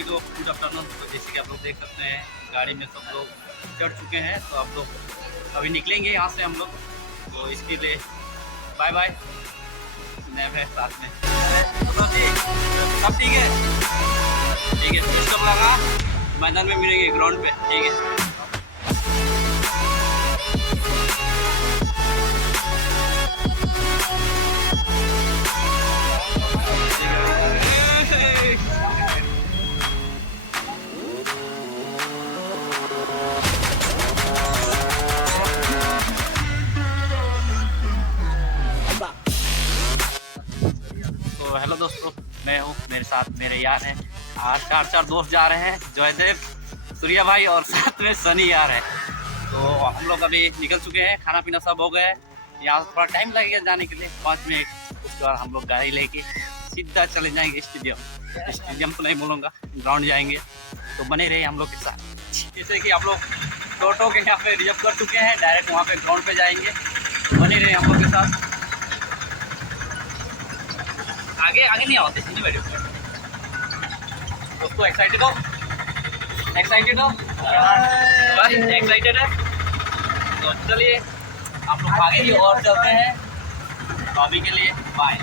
सभी को good afternoon. तो जैसे कि आप लोग देख सकते हैं गाड़ी में सब लोग चढ़ चुके हैं, तो आप लोग अभी निकलेंगे यहाँ से हम लोग, तो इसके लिए बाय बाय। नैब है साथ में, तो सब ठीक है, ठीक है। सिस्टम लगा मैदान में मिलेंगे ग्राउंड पे, ठीक है। तो हेलो दोस्तों, मैं हूँ, मेरे साथ मेरे यार हैं। आज चार दोस्त जा रहे हैं, जयदेव, सूर्या भाई और साथ में सनी यार है। तो हम लोग अभी निकल चुके हैं, खाना पीना सब हो गया है। यहाँ थोड़ा टाइम लगेगा जाने के लिए, 5 मिनट। उसके बाद हम लोग गाड़ी लेके सीधा चले जाएंगे स्टेडियम तो नहीं बोलूँगा, ग्राउंड जाएंगे। तो बने रहे हम लोग के साथ। जैसे कि आप लोग टोटो के यहाँ पे रिजर्व कर चुके हैं, डायरेक्ट वहाँ पे ग्राउंड पे जाएंगे। बने रहे हम लोग के साथ। आगे आगे नहीं आते सीधे बैठे दोस्तों। एक्साइटेड हो एक्साइटेड है। तो चलिए आप लोग आगे की ओर चलते हैं। तो अभी के लिए बाय।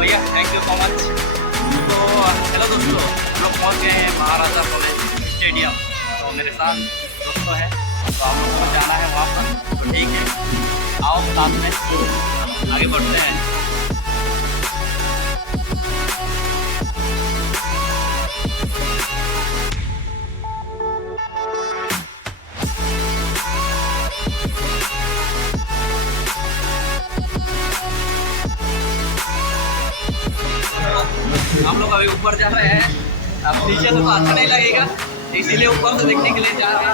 भैया थैंक यू सो मच। तो हेलो दोस्तों, हम लोग पहुँच गए हैं महाराजा कॉलेज स्टेडियम। तो मेरे साथ दोस्तों हैं, तो आप लोगों को जाना है वहाँ पर। तो ठीक है, आओ साथ में आगे बढ़ते हैं। हम लोग अभी ऊपर जा रहे हैं। अब नीचे से तो अच्छा नहीं लगेगा, इसीलिए ऊपर से देखने के लिए जा रहे हैं।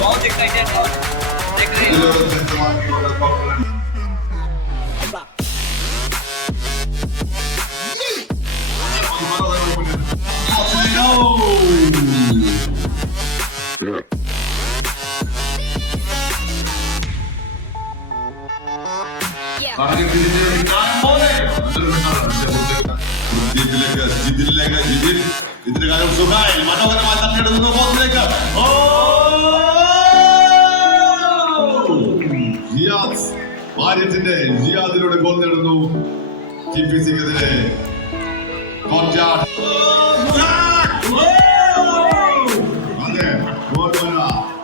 बहुत एक्साइटेड है, देख रहे हैं। ഇതിന്റെ കാര്യം സുഖമായി മനോഹരമായി തട്ടിയെടുക്കുന്ന ബോസിലേക്ക് ജിയാദ് വാര്യത്തിന്റെ ജിയാദിലൂടെ ഗോൾ നേടുന്നു ടിപിസിക്കെതിരെ.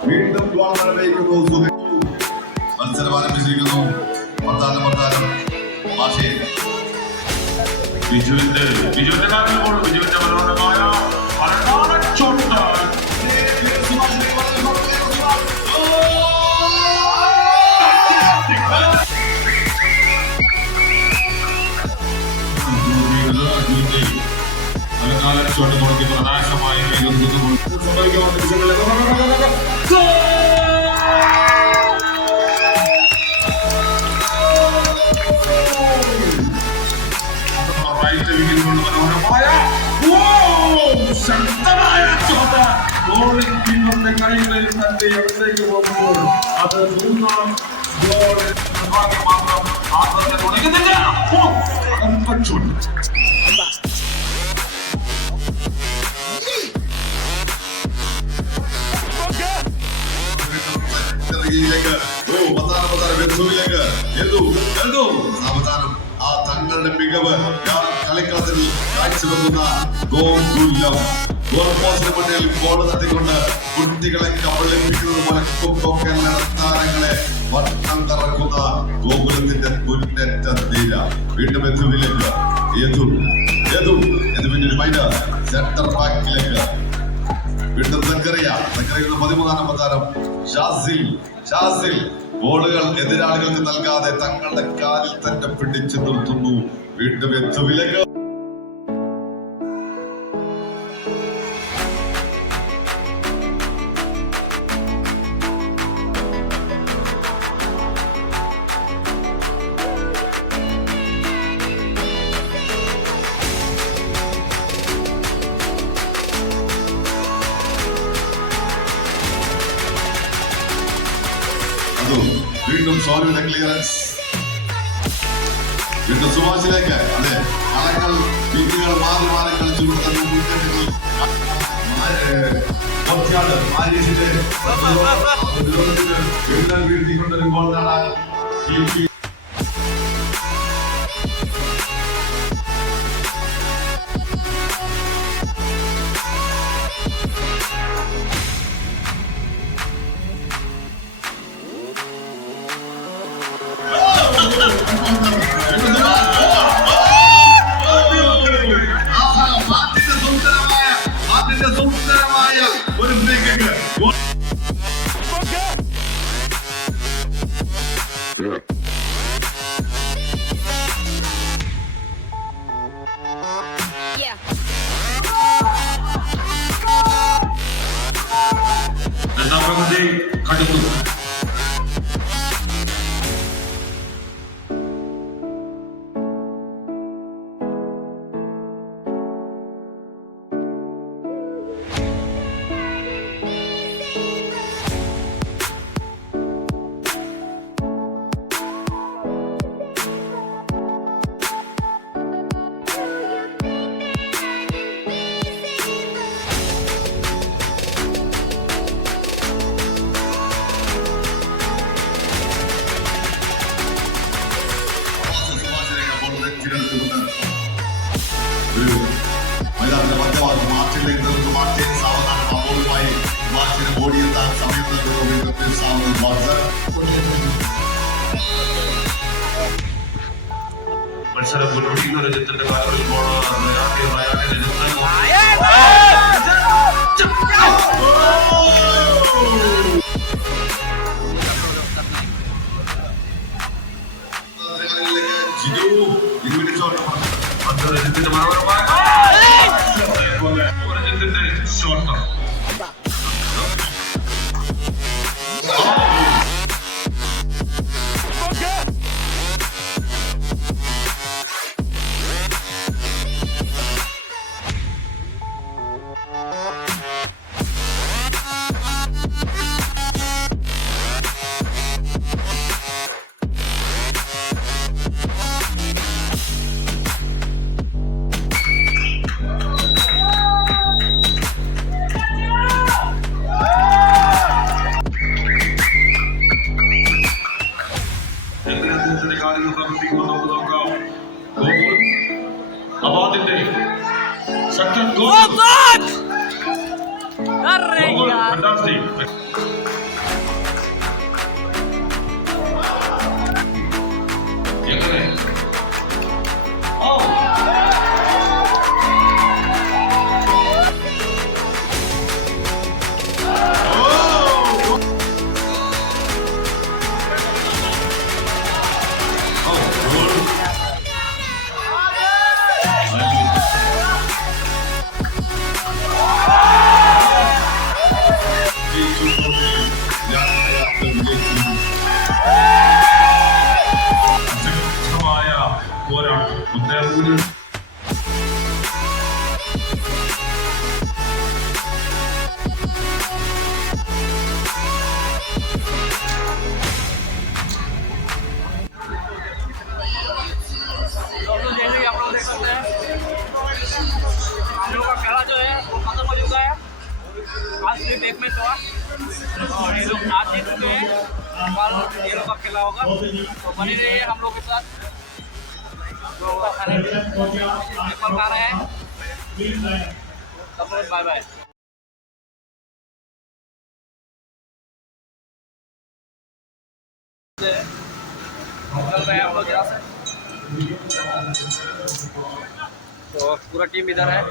വീണ്ടും ഗോൾ വരവേൽക്കുന്നു. മത്സരം ആരംഭിച്ചിരിക്കുന്നു. മാഷേ വിജുവിന്റെ മനോഹരമായ അലങ്കാരച്ചോട്ട് നോക്കി പ്രകാശമായി മനോഹരമായ ശക്തമായ ചോട്ട് ഗോളിൽ കീപ്പറുടെ കൈകളിൽ തന്റെ ഇടത്തേക്ക് പോകുമ്പോൾ അത് മൂന്നാം ഗോളിൽ മാത്രം ആത്മഹത്യ തുടങ്ങുന്നില്ല. അവസാനം ആ തങ്ങളുടെ മികവ് കളിക്കളത്തിൽ കാഴ്ചവെക്കുന്ന ഗോകുലം ഗോൾ പോസ്റ്റിന് മുന്നിൽ ബോൾ തട്ടിക്കൊണ്ട് കുട്ടികളെ കബളിപ്പിക്കുന്നത് പോലെ താരങ്ങളെ വട്ടം കറക്കുന്ന ഗോകുലത്തിന്റെ മുന്നേറ്റ തീര. വീണ്ടും യദുവിലേക്ക് യദുവിന്റെ ഒരു മൈന സെന്റർ ബാക്കിലേക്ക് വീണ്ടും സക്കറിയുടെ 13ാം താരം ഷാസിൽ ബോളുകൾ എതിരാളികൾക്ക് നൽകാതെ തങ്ങളുടെ കാലിൽ തന്നെ പിടിച്ചു നിർത്തുന്നു. വീണ്ടും യദുവിലേക്ക് വീണ്ടും സോനുവിന്റെ ക്ലിയറൻസ് വീണ്ടും സുഭാഷിലേക്ക്. അതെ, കളങ്ങൾ വിങ്ങുകൾ മാറി മാറി കളിച്ചുകൊണ്ട് തന്നെ മുന്നേറ്റങ്ങൾ വീഴ്ത്തിക്കൊണ്ടൊരു ഗോൾ നേടാൻ സുന്ദരമായ ഒരു രണ്ടാം പകുതി കടുത്തു. മൈതാനത്തിന്റെ മധ്യഭാഗത്ത് മാർച്ചിലേക്ക് നിന്ന് മാർച്ചിൻ സാവധാനം അബോളുമായി മാർച്ചിന് ഓടിയെത്താൻ സമയം നൽകുന്ന മത്സരം പുരോഗമിക്കുന്ന രഞ്ജിത്തിന്റെ കാലുകളിൽ രഞ്ജിത്തിന്റെ മനോഹരമായ രഞ്ജിത്തിന്റെ ഷോട്ട്. दोस्तों जैसे कि आप लोग देख सकते हैं हम लोग का खेला जो है वो खत्म हो चुका है। आज सिर्फ एक मैच हुआ और ये लोग आज जीत चुके हैं। कल ये लोग का खेला होगा, तो बने रहिए हम लोग के साथ। तो खाने खा रहे हैं, तब लोग बाय बाय। निकल रहे हैं हम लोग यहाँ से, तो पूरा टीम इधर है,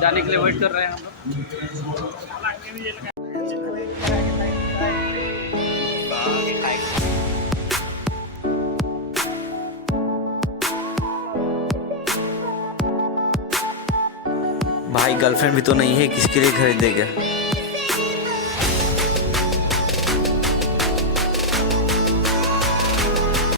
जाने के लिए वेट कर रहे हैं हम लोग। भाई गर्लफ्रेंड भी तो नहीं है, किसके लिए खरीदेगा।